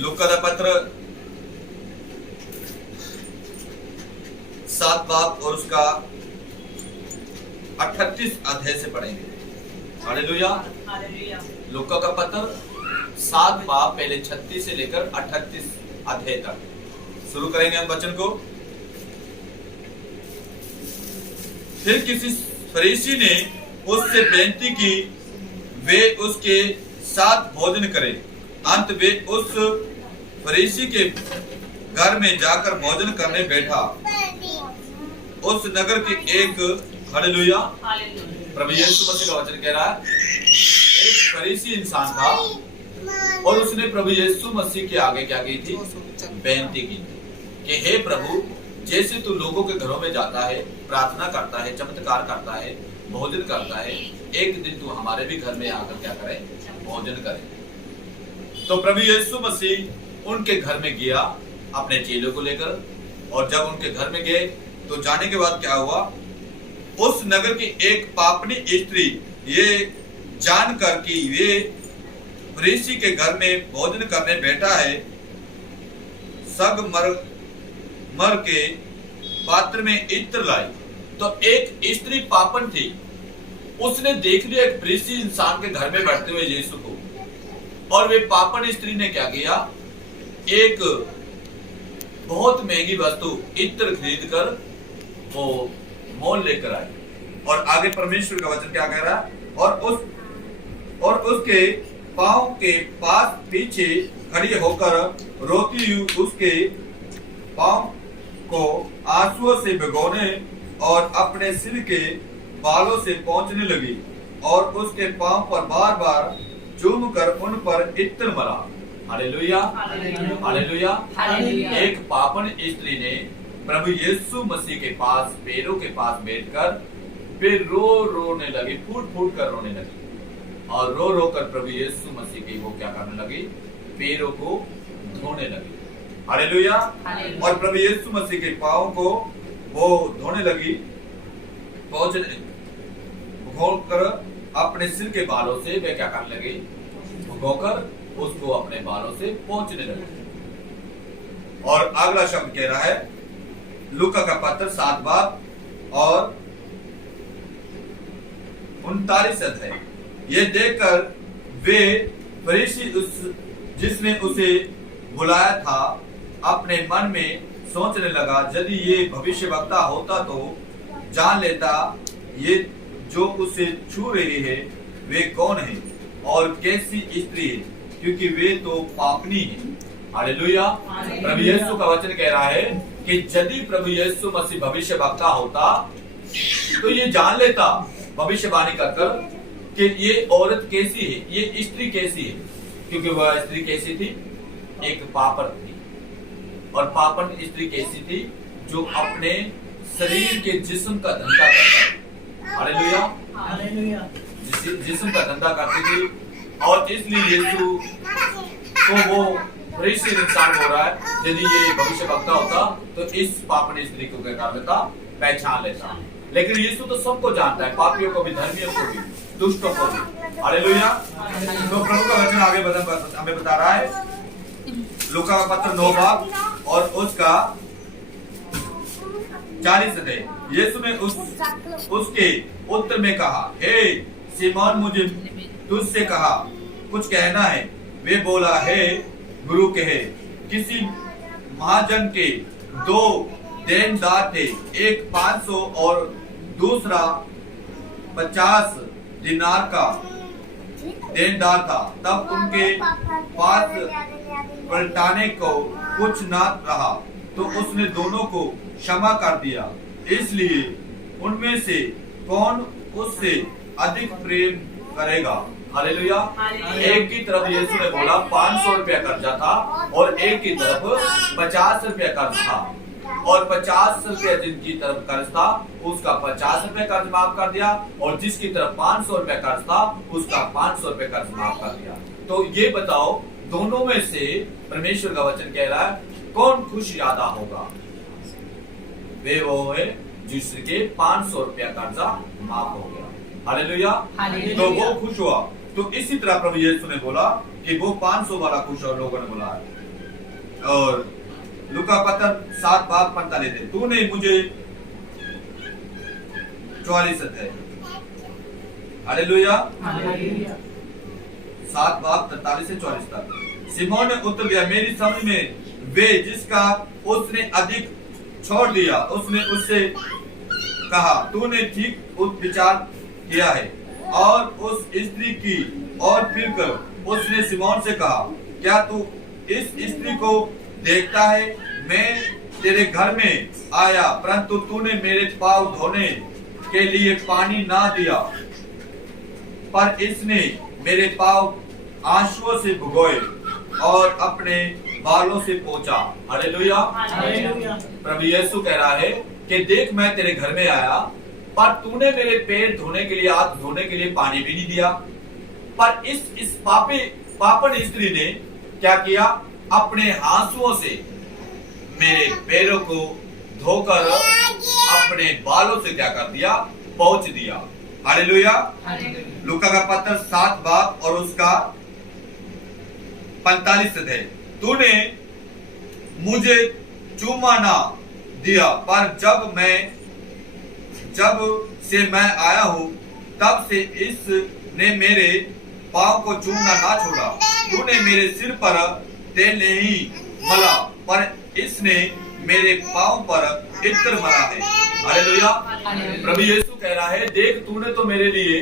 लूका दा पत्र 7 बाब और उसका 38 अध्याय से पढ़ेंगे। हालेलुया। लूका का पत्र 7 बाब पहले 36 से लेकर 38 अध्याय तक शुरू करेंगे हम वचन को। फिर किसी फरीसी ने उससे बेनती की वे उसके साथ भोजन करें। अंत वे उस फरीसी के घर में जाकर भोजन करने बैठा। उस नगर के एक हालेलुया प्रभु यीशु मसीह का वचन कह रहा है, एक फरीसी इंसान था और उसने प्रभु यीशु मसीह के आगे क्या की थी? बेनती की कि हे प्रभु, जैसे तू लोगों के घरों में जाता है, प्रार्थना करता है, चमत्कार करता है, भोजन करता है, एक दिन तू हमारे भी घर में आकर क्या करे? भोजन करे। तो प्रभु यीशु मसीह उनके घर में गया अपने चेलों को लेकर, और जब उनके घर में गए तो जाने के बाद क्या हुआ? उस नगर की एक पापनी स्त्री ये जानकर कि वे फरीसी के घर में भोजन करने बैठा है, सग मर के पात्र में इत्र लाई। तो एक स्त्री पापन थी, उसने देख लिया एक फरीसी इंसान के घर में बैठते हुए यीशु को, और वे पापन स्त्री ने क्या किया? एक बहुत महंगी वस्तु इत्र खरीद कर वो मोल लेकर आई। और आगे परमेश्वर का वचन क्या कह रहा है? और उसके पांव के पास पीछे खड़ी होकर रोती हुई उसके पांव को आंसुओं से भिगोने और अपने सिर के बालों से पोंछने लगी, और उसके पांव पर बार बार चूम कर उन पर इत्र मरा। Hallelujah, hallelujah. एक पापन स्त्री ने प्रभु यीशु मसीह के पास, पैरों के पास बैठकर फिर रोने लगी, फूट फूट कर रोने लगी, और रो कर प्रभु यीशु मसीह की वो क्या करने लगी? पैरों को धोने लगी। हालेलुया। और प्रभु यीशु मसीह के पांव को वो धोने लगी, भगोकर अपने सिर के बालों से वे क्या करने लगी? भगोकर उसको अपने बालों से पोंछने लगी। और अगला शब्द कह रहा है, लूका का पत्र 7 बाब और 39 अध्याय। ये देखकर वे फरीसी जिसने उसे बुलाया था अपने मन में सोचने लगा, यदि ये भविष्यवक्ता होता तो जान लेता ये जो उसे छू रही है वे कौन है और कैसी स्त्री है, क्योंकि वे तो पापनी है। हालेलुया। प्रभु यीशु का वचन कह रहा है कि यदि प्रभु यीशु मसीह भविष्यवक्ता होता तो ये जान लेता भविष्यवाणी कर कि ये औरत कैसी है, ये स्त्री कैसी है, क्योंकि वह स्त्री कैसी थी? एक पापन थी। और पापन स्त्री कैसी थी? जो अपने शरीर के जिस्म का धंधा करती। Hallelujah, hallelujah. जिस्म का धंधा करती थी, और इसलिए यीशु तो वो फरीसी इंसान हो रहा है, यदि ये भविष्यवक्ता होता तो इस पापन स्त्री को क्या कर लेता? पहचान लेता। लेकिन यीशु तो सबको जानता है, पापियों को भी, धर्मियों को भी, दुष्टों को भी। हालेलुया। तो प्रभु का वचन आगे हमें बता रहा है, लूका का पत्र 9 बाब और उसका 40 अध्याय। यीशु ने उसके उत्तर में कहा, हे सीमोन, मुझे तुझसे कहा कुछ कहना है। वे बोला, हे गुरु कहे। किसी महाजन के 2 देनदार थे, एक 500 और दूसरा 50 दिनार का देनदार था। तब उनके पास पलटाने को कुछ न रहा, तो उसने दोनों को क्षमा कर दिया। इसलिए उनमें से कौन उससे अधिक प्रेम करेगा? हालेलुया। एक की तरफ यीशु ने बोला 500 रुपया कर्जा था, और एक की तरफ 50 रुपया कर्ज था, और 50 रुपया जिनकी तरफ कर्ज था उसका 50 रुपया कर्ज माफ कर दिया, और जिसकी तरफ 500 रुपया कर्ज था उसका 500 रुपया कर्ज माफ कर दिया। तो ये बताओ, दोनों में से परमेश्वर का वचन कह रहा है कौन खुश ज्यादा होगा? वे वो है जिसके 500 रुपया कर्जा माफ हो गया। हालेलुया। तो वो खुश हुआ। तो इसी तरह प्रभु यीशु ने बोला कि वो 500 वाला खुश, और लोगों ने बोला और लूका पत्र 7:45 तूने मुझे 44 है। हालेलुया। 7:43 से 44 तक। सिमोन ने उत्तर दिया, मेरी समझ में वे जिसका उसने अधिक छोड़ दिया। उसने उससे कहा, तूने ठीक विचार किया है। और उस स्त्री की और फिर कर उसने सिमोन से कहा, क्या तू इस स्त्री को देखता है? मैं तेरे घर में आया, परंतु तूने मेरे पांव धोने के लिए पानी ना दिया, पर इसने मेरे पांव आंसुओं से भिगोए और अपने बालों से पोंछा। हालेलुया। प्रभु यीशु कह रहा है कि देख, मैं तेरे घर में आया, पर तूने मेरे पैर धोने के लिए, हाथ धोने के लिए पानी भी नहीं दिया। पर इस पापन स्त्री ने क्या किया? अपने आंसुओं से मेरे पैरों को धोकर अपने बालों से क्या कर दिया? पोंछ दिया। हालेलुया। लूका का पत्र 7 और उसका 45 है। तूने मुझे चूमा ना दिया, पर जब से मैं आया हूं तब से इसने मेरे पांव को चूमना ना छोड़ा। तूने मेरे सिर पर तेल नहीं मला, पर इसने मेरे पांव पर इत्र मला है। हालेलुया। प्रभु यीशु कह रहा है, देख, तूने तो मेरे लिए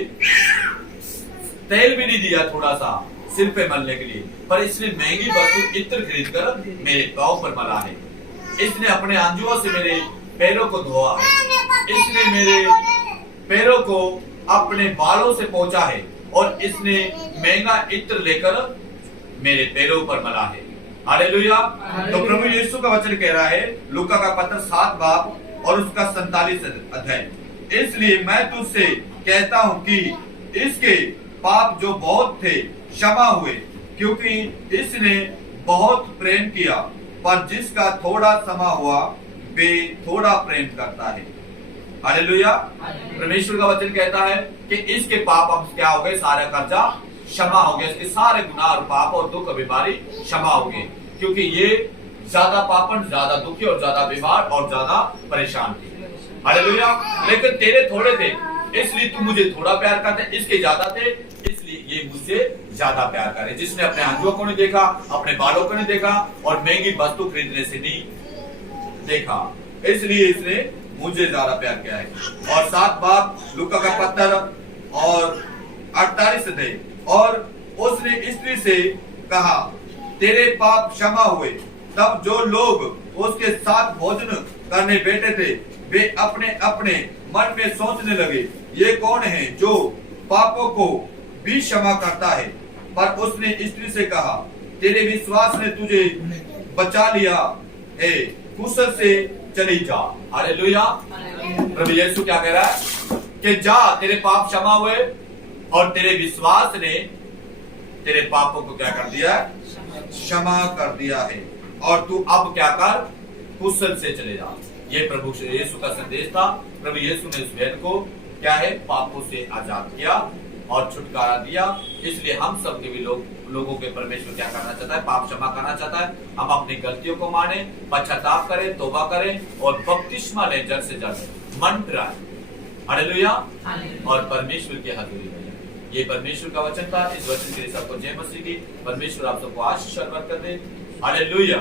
तेल भी नहीं दिया थोड़ा सा सिर पे मलने के लिए, पर इसने महंगी वस्तु इत्र खरीद कर मेरे पांव पर मला है। इसने अपने आंजुओं से मेरे पैरों को धोआ है। इसने मेरे पैरों को अपने बालों से पोंछा है और इसने महंगा इत्र लेकर मेरे पैरों पर मला है। हालेलुया। तो प्रभु यीशु का वचन कह रहा है, लूका का पत्र 7 और उसका 47 अध्याय, इसलिए मैं तुझसे कहता हूं कि इसके पाप जो बहुत थे क्षमा हुए, क्योंकि इसने बहुत प्रेम किया। पर जिसका थोड़ा क्षमा हुआ वे थोड़ा प्रेम करता है। हालेलुया। परमेश्वर का वचन कहता है कि इसके पाप अब क्या हो गए? सारा कर्जा क्षमा हो गया। इसके सारे गुनाह और पाप और दुख बीमारी क्षमा हो गए, क्योंकि ये ज्यादा पापन, ज्यादा दुखी और ज्यादा बीमार और ज्यादा परेशान थे। हालेलुया। लेकिन तेरे थोड़े थे, इसलिए तू मुझे थोड़ा प्यार करता है। इसके ज्यादा थे, इसलिए ये मुझसे ज्यादा प्यार करे। जिसने अपने आंखों को नहीं देखा, अपने बालों को नहीं देखा और महंगी वस्तु खरीदने से नहीं देखा, इसलिए इसने मुझे ज्यादा प्यार किया है। और 7 लूका का पत्र और 48 थे। और उसने स्त्री से कहा, तेरे पाप क्षमा हुए। तब जो लोग उसके साथ भोजन करने बैठे थे वे अपने अपने मन में सोचने लगे, ये कौन है जो पापों को भी क्षमा करता है? पर उसने स्त्री से कहा, तेरे विश्वास ने तुझे बचा लिया है, कुशल से चली जा। हालेलुया। प्रभु यीशु क्या कह रहा है कि जा, तेरे पाप क्षमा हुए और तेरे विश्वास ने तेरे पापों को क्या कर दिया? क्षमा कर दिया है। और तू अब क्या कर? कुशल से चले जा। ये प्रभु यीशु का संदेश था। प्रभु यीशु ने इस बहन को क्या है? पापों से आजाद किया और छुटकारा दिया। इसलिए हम सब के भी लोगों के परमेश्वर क्या करना चाहता है? पाप क्षमा करना चाहता है। हम अपनी गलतियों को माने, पश्चाताप करें, तौबा करें और बपतिस्मा लें जल्द से जल्द, मन फिराएं। हालेलुया। और परमेश्वर की हाजिरी में ये परमेश्वर का वचन था। इस वचन के लिए सबको जय मसीह की। परमेश्वर आप सबको आशीष और बरकत दे। हालेलुया।